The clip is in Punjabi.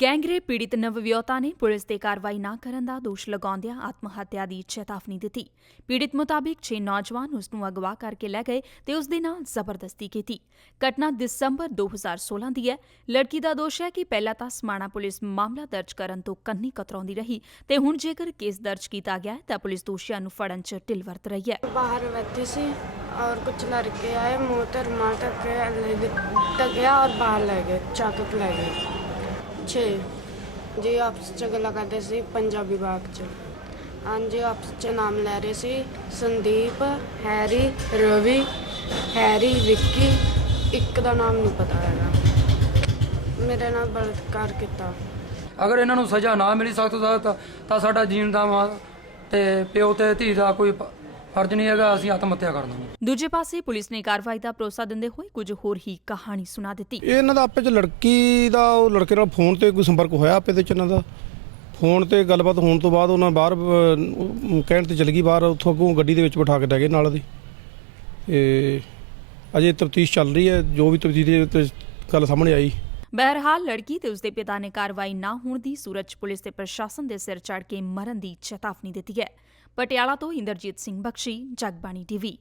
ਗੈਂਗਰੇਪ ਪੀੜਿਤ ਨਵਵਿਆਹੁਤਾ ਨੇ ਪੁਲਿਸ ਤੇ ਕਾਰਵਾਈ ਨਾ ਕਰਨ ਦਾ ਦੋਸ਼ ਲਗਾਉਂਦਿਆਂ ਆਤਮ ਹੱਤਿਆ ਦੀ ਚੇਤਾਵਨੀ ਦਿੱਤੀ ਪੀੜਿਤ ਮੁਤਾਬਿਕ 6 ਨੌਜਵਾਨ ਉਸ ਨੂੰ ਅਗਵਾ ਕਰਕੇ ਲੈ ਗਏ ਤੇ ਉਸ ਦੇ ਨਾਲ ਜ਼ਬਰਦਸਤੀ ਕੀਤੀ ਘਟਨਾ ਦਸੰਬਰ 2016 ਦੀ ਹੈ ਲੜਕੀ ਦਾ ਦੋਸ਼ ਹੈ ਕਿ ਪਹਿਲਾਂ ਤਾਂ ਸਮਾਣਾ ਪੁਲਿਸ ਮਾਮਲਾ ਦਰਜ ਕਰਨ ਤੋਂ ਕੰਨੀ ਕਤਰਾਉਂਦੀ ਰਹੀ ਤੇ ਹੁਣ ਜੇਕਰ ਕੇਸ ਦਰਜ ਕੀਤਾ ਗਿਆ ਹੈ ਤਾਂ ਪੁਲਿਸ ਦੋਸ਼ੀਆਂ ਨੂੰ ਫੜਨ 'ਚ ਢਿੱਲ ਵਰਤ ਰਹੀ ਹੈ बाहर बैठी सी और कुछ लड़के आए मुंह ते रुमाल ढक के ले गए- ढक गया और बाहर ले गए चाकू ले गए ਅੱਛੇ ਜੀ ਆਪਸ ਚ ਗੱਲਾਂ ਕਰਦੇ ਸੀ ਪੰਜਾਬੀ ਬਾਗ ਚ। ਹਾਂਜੀ, ਆਪਸ ਚ ਨਾਮ ਲੈ ਰਹੇ ਸੀ ਸੰਦੀਪ, ਹੈਰੀ, ਰਵੀ, ਹੈਰੀ, ਵਿੱਕੀ, ਇੱਕ ਦਾ ਨਾਮ ਨਹੀਂ ਪਤਾ ਹੈਗਾ। ਮੇਰੇ ਨਾਲ ਬਲਤਕਾਰ ਕੀਤਾ। ਅਗਰ ਇਹਨਾਂ ਨੂੰ ਸਜ਼ਾ ਨਾ ਮਿਲੀ ਸਖਤ ਸਖਤ, ਤਾਂ ਸਾਡਾ ਜੀਣ ਦਾ ਮਾਂ ਤੇ ਪਿਓ ਤੇ ਧੀ ਦਾ ਕੋਈ ਫਰਜ਼ ਨਹੀਂ ਹੈਗਾ ਅਸੀਂ ਆਤਮ ਹੱਤਿਆ ਕਰ ਦਾਂਗੇ ਦੂਜੇ ਪਾਸੇ ਪੁਲਿਸ ਨੇ ਕਾਰਵਾਈ ਦਾ ਭਰੋਸਾ ਦਿੰਦੇ ਹੋਏ ਕੁਝ ਹੋਰ ਹੀ ਕਹਾਣੀ ਸੁਣਾ ਦਿੱਤੀ। ਇਹ ਇਹਨਾਂ ਦਾ ਆਪੇ ਚ ਲੜਕੀ ਦਾ ਉਹ ਲੜਕੇ ਨਾਲ ਫੋਨ ਤੇ ਕੋਈ ਸੰਪਰਕ ਹੋਇਆ ਆਪੇ ਤੇ ਚ ਇਹਨਾਂ ਦਾ? ਫੋਨ ਤੇ ਗੱਲਬਾਤ ਹੋਣ ਤੋਂ ਬਾਅਦ ਉਹਨਾਂ ਬਾਹਰ ਕਹਿਣ ਤੇ ਚਲ ਗਈ ਬਾਹਰ ਉੱਥੋਂ ਅੱਗੋਂ ਗੱਡੀ ਦੇ ਵਿੱਚ ਬਿਠਾ ਕੇ ਲੈ ਗਏ ਨਾਲ ਦੀ। ਤੇ ਅਜੇ ਤਫਤੀਸ਼ ਚੱਲ ਰਹੀ ਹੈ ਜੋ ਵੀ ਤਫਤੀਸ਼ ਦੇ ਗੱਲ ਸਾਹਮਣੇ ਆਈ। ਬਹਰਹਾਲ ਲੜਕੀ ਤੇ ਉਸਦੇ ਪਿਤਾ ਨੇ ਕਾਰਵਾਈ ਨਾ ਹੋਣ ਦੀ ਸੂਰਜ ਪੁਲਿਸ ਤੇ ਪ੍ਰਸ਼ਾਸਨ ਦੇ ਸਿਰ ਚੜ ਕੇ ਮਰਨ ਦੀ ਚੇਤਾਵਨੀ ਦਿੱਤੀ ਹੈ। ਪਟਿਆਲਾ ਤੋਂ ਇੰਦਰਜੀਤ ਸਿੰਘ ਬਖਸ਼ੀ, ਜਗਬਾਣੀ ਟੀਵੀ।